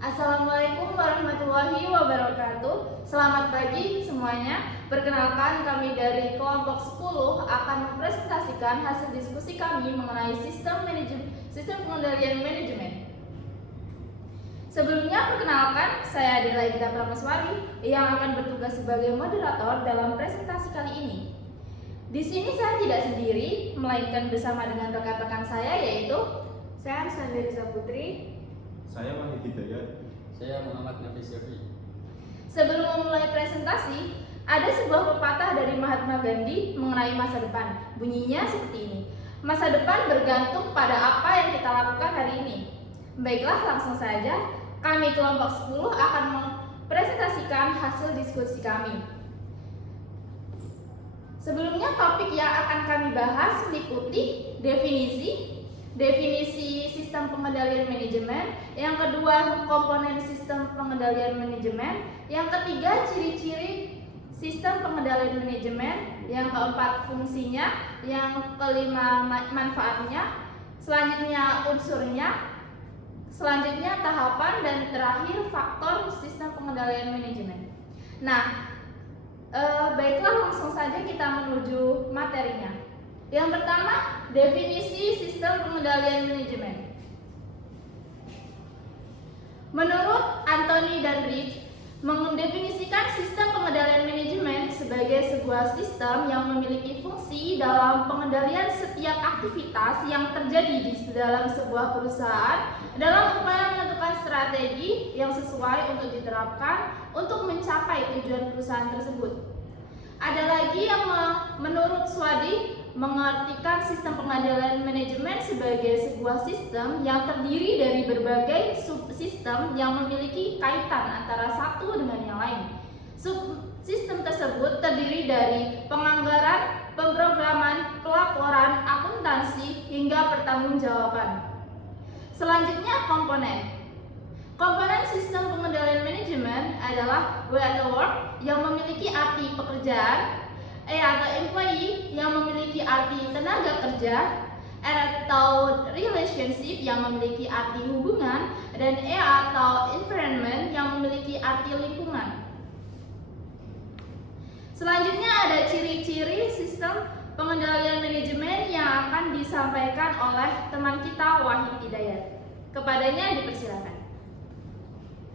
Assalamualaikum warahmatullahi wabarakatuh. Selamat pagi semuanya. Perkenalkan, kami dari kelompok 10 akan mempresentasikan hasil diskusi kami mengenai sistem pengendalian manajemen. Sebelumnya, perkenalkan, saya Adela Gita Pramaswari yang akan bertugas sebagai moderator dalam presentasi kali ini. Di sini saya tidak sendiri, melainkan bersama dengan rekan-rekan saya, yaitu saya Arsandri Risa Putri, saya Wahid Hidayat, saya Muhammad Nafis Yofi. Sebelum memulai presentasi, ada sebuah pepatah dari Mahatma Gandhi mengenai masa depan. Bunyinya seperti ini: masa depan bergantung pada apa yang kita lakukan hari ini. Baiklah, langsung saja. Kami kelompok 10 akan mempresentasikan hasil diskusi kami. Sebelumnya, topik yang akan kami bahas meliputi definisi sistem pengendalian manajemen, yang kedua komponen sistem pengendalian manajemen, yang ketiga ciri-ciri sistem pengendalian manajemen, yang keempat fungsinya, yang kelima manfaatnya, selanjutnya unsurnya, selanjutnya tahapan, dan terakhir faktor sistem pengendalian manajemen. Nah, baiklah, langsung saja kita menuju materinya. Yang pertama, definisi sistem pengendalian manajemen. Menurut Anthony dan Rich, mendefinisikan sistem pengendalian manajemen sebagai sebuah sistem yang memiliki fungsi dalam pengendalian setiap aktivitas yang terjadi di dalam sebuah perusahaan dalam upaya menentukan strategi yang sesuai untuk diterapkan untuk mencapai tujuan perusahaan tersebut. Ada lagi yang menurut Swadi mengartikan sistem pengendalian manajemen sebagai sebuah sistem yang terdiri dari berbagai subsistem yang memiliki kaitan antara satu dengan yang lain. Subsistem tersebut terdiri dari penganggaran, pemrograman, pelaporan, akuntansi, hingga pertanggungjawaban. Selanjutnya, komponen. Komponen sistem pengendalian manajemen adalah W atau work yang memiliki arti pekerjaan, E atau employee yang memiliki arti tenaga kerja, R atau relationship yang memiliki arti hubungan, dan E atau environment yang memiliki arti lingkungan. Selanjutnya ada ciri-ciri sistem pengendalian manajemen yang akan disampaikan oleh teman kita Wahid Hidayat. Kepadanya dipersilakan.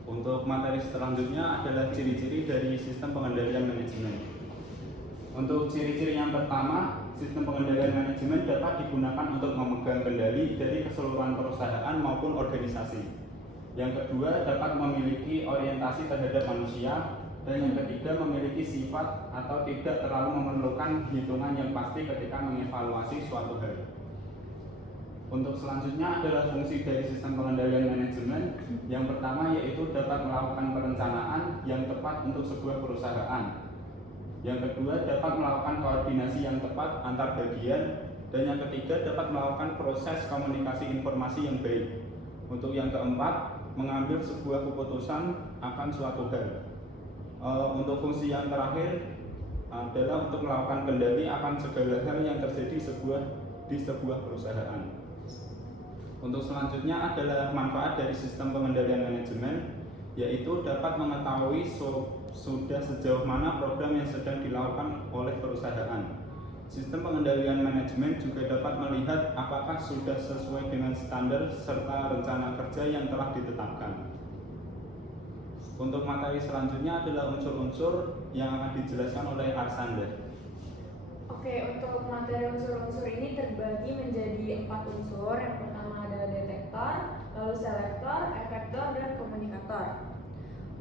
Untuk materi selanjutnya adalah ciri-ciri dari sistem pengendalian manajemen. Untuk ciri-ciri yang pertama, sistem pengendalian manajemen dapat digunakan untuk memegang kendali dari keseluruhan perusahaan maupun organisasi. Yang kedua, dapat memiliki orientasi terhadap manusia. Dan yang ketiga, memiliki sifat atau tidak terlalu memerlukan hitungan yang pasti ketika mengevaluasi suatu hal. Untuk selanjutnya adalah fungsi dari sistem pengendalian manajemen. Yang pertama yaitu dapat melakukan perencanaan yang tepat untuk sebuah perusahaan. Yang kedua, dapat melakukan koordinasi yang tepat antar bagian. Dan yang ketiga, dapat melakukan proses komunikasi informasi yang baik. Untuk yang keempat, mengambil sebuah keputusan akan suatu hal. Untuk fungsi yang terakhir adalah untuk melakukan kendali akan segala hal yang terjadi di sebuah perusahaan. Untuk selanjutnya adalah manfaat dari sistem pengendalian manajemen, yaitu dapat mengetahui sudah sejauh mana program yang sedang dilakukan oleh perusahaan. Sistem pengendalian manajemen juga dapat melihat apakah sudah sesuai dengan standar serta rencana kerja yang telah ditetapkan. Untuk materi selanjutnya adalah unsur-unsur yang akan dijelaskan oleh Arsanda. Oke, untuk materi unsur-unsur ini terbagi menjadi 4 unsur. Yang pertama adalah detektor, lalu selektor, efektor, dan komunikator.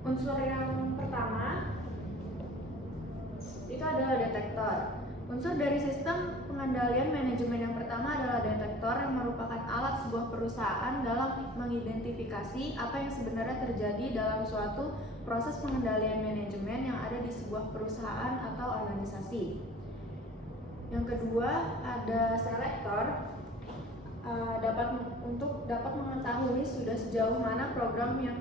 Unsur yang pertama itu adalah detektor. Unsur dari sistem pengendalian manajemen yang pertama adalah detektor, yang merupakan alat sebuah perusahaan dalam mengidentifikasi apa yang sebenarnya terjadi dalam suatu proses pengendalian manajemen yang ada di sebuah perusahaan atau organisasi. Yang kedua ada selektor, dapat mengetahui sudah sejauh mana program yang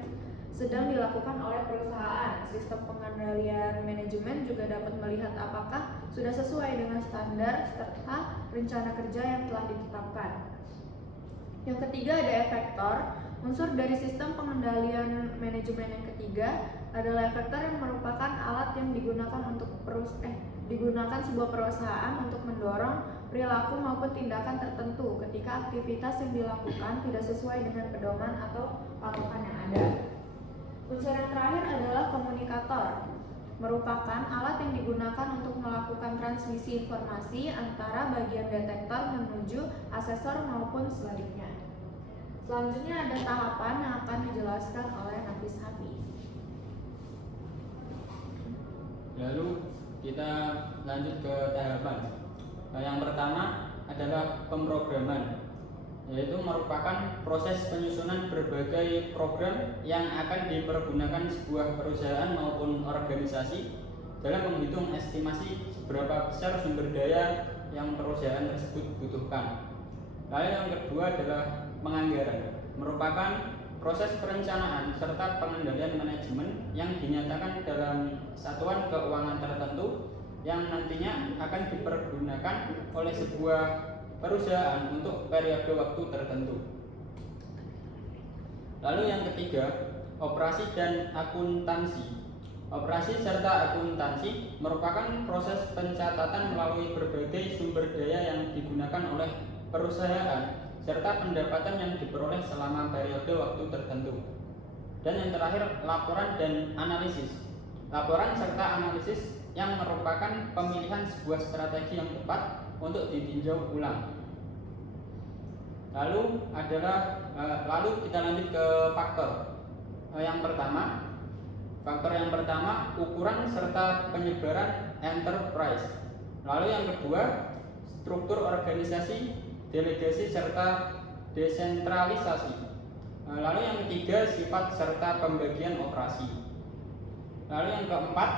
sedang dilakukan oleh perusahaan. Sistem pengendalian manajemen juga dapat melihat apakah sudah sesuai dengan standar serta rencana kerja yang telah ditetapkan. Yang ketiga ada efektor. Unsur dari sistem pengendalian manajemen yang ketiga adalah efektor yang merupakan alat yang digunakan sebuah perusahaan untuk mendorong perilaku maupun tindakan tertentu ketika aktivitas yang dilakukan tidak sesuai dengan pedoman atau patokan yang ada. Unsur yang terakhir adalah komunikator, merupakan alat yang digunakan untuk melakukan transmisi informasi antara bagian detektor menuju asesor maupun sebaliknya. Selanjutnya ada tahapan yang akan dijelaskan oleh Nafis Hafiz. Lalu kita lanjut ke tahapan. Yang pertama adalah pemrograman, yaitu merupakan proses penyusunan berbagai program yang akan dipergunakan sebuah perusahaan maupun organisasi dalam menghitung estimasi seberapa besar sumber daya yang perusahaan tersebut butuhkan. Lalu yang kedua adalah penganggaran, merupakan proses perencanaan serta pengendalian manajemen yang dinyatakan dalam satuan keuangan tertentu yang nantinya akan dipergunakan oleh sebuah perusahaan untuk periode waktu tertentu. Lalu yang ketiga, operasi dan akuntansi. Operasi serta akuntansi merupakan proses pencatatan melalui berbagai sumber daya yang digunakan oleh perusahaan serta pendapatan yang diperoleh selama periode waktu tertentu. Dan yang terakhir, laporan dan analisis. Laporan serta analisis yang merupakan pemilihan sebuah strategi yang tepat untuk ditinjau ulang. Lalu kita lanjut ke faktor. Faktor yang pertama, ukuran serta penyebaran enterprise. Lalu yang kedua, struktur organisasi, delegasi serta desentralisasi. Lalu yang ketiga, sifat serta pembagian operasi. Lalu yang keempat,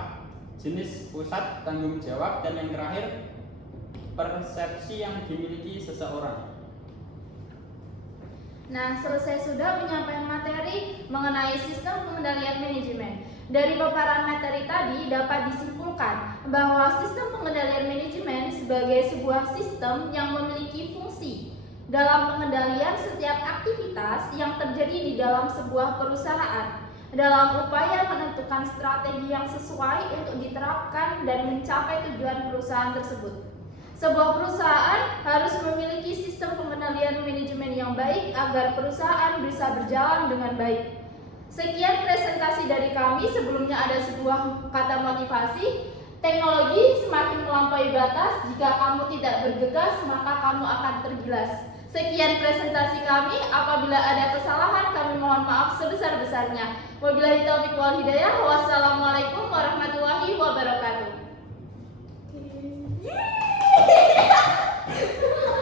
jenis pusat tanggung jawab, dan yang terakhir, persepsi yang dimiliki seseorang. Nah, selesai sudah penyampaian materi mengenai sistem pengendalian manajemen. Dari paparan materi tadi dapat disimpulkan bahwa sistem pengendalian manajemen sebagai sebuah sistem yang memiliki fungsi dalam pengendalian setiap aktivitas yang terjadi di dalam sebuah perusahaan dalam upaya menentukan strategi yang sesuai untuk diterapkan dan mencapai tujuan perusahaan tersebut. Sebuah perusahaan harus memiliki sistem pengendalian manajemen yang baik agar perusahaan bisa berjalan dengan baik. Sekian presentasi dari kami. Sebelumnya ada sebuah kata motivasi. Teknologi semakin melampaui batas. Jika kamu tidak bergegas, maka kamu akan tergilas. Sekian presentasi kami. Apabila ada kesalahan, kami mohon maaf sebesar-besarnya. Wabillahi taufiq wal hidayah. Wassalamualaikum warahmatullahi wabarakatuh.